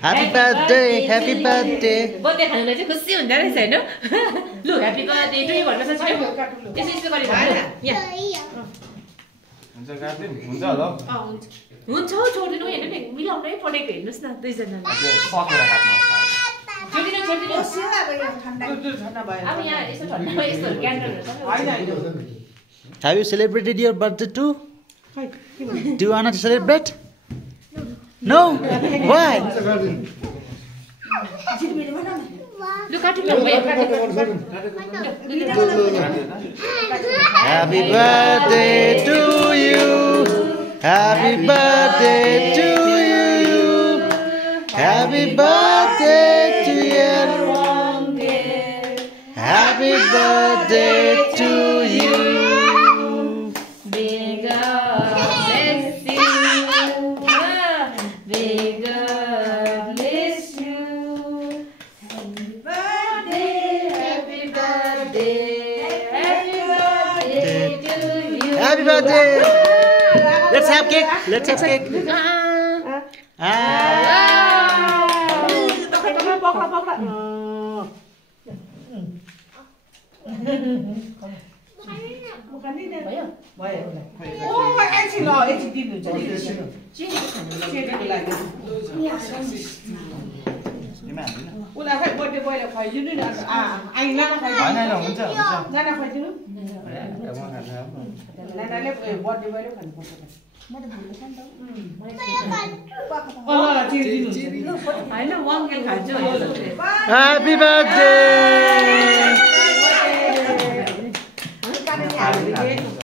Happy birthday, happy birthday. Birthday खानुलाई चाहिँ खुसी हुँदो रहेछ हैन लु ह्यापी बर्थडे टु यु भन्न सक्छु यसो गरे यहाँ हुन्छ काट्दिन हुन्छ होला हुन्छ छोड्दिनु हैन नि मिलाउनै परेको हेर्नुस् न दुई जनाले सकेर छोड्दिनु अब यहाँ यसो ठन्डा यस्तो क्यान्डलहरु सबै हैन Have you celebrated your birthday too? Do you want to celebrate? No? Why? लु काट्नु न भयो Happy birthday to you. Happy birthday to you. Happy birthday to you. Happy birthday to you. May God bless you. May God bless you. Happy birthday, happy birthday, happy birthday to you. Happy birthday. Let's have cake. Let's have cake. Happy birthday.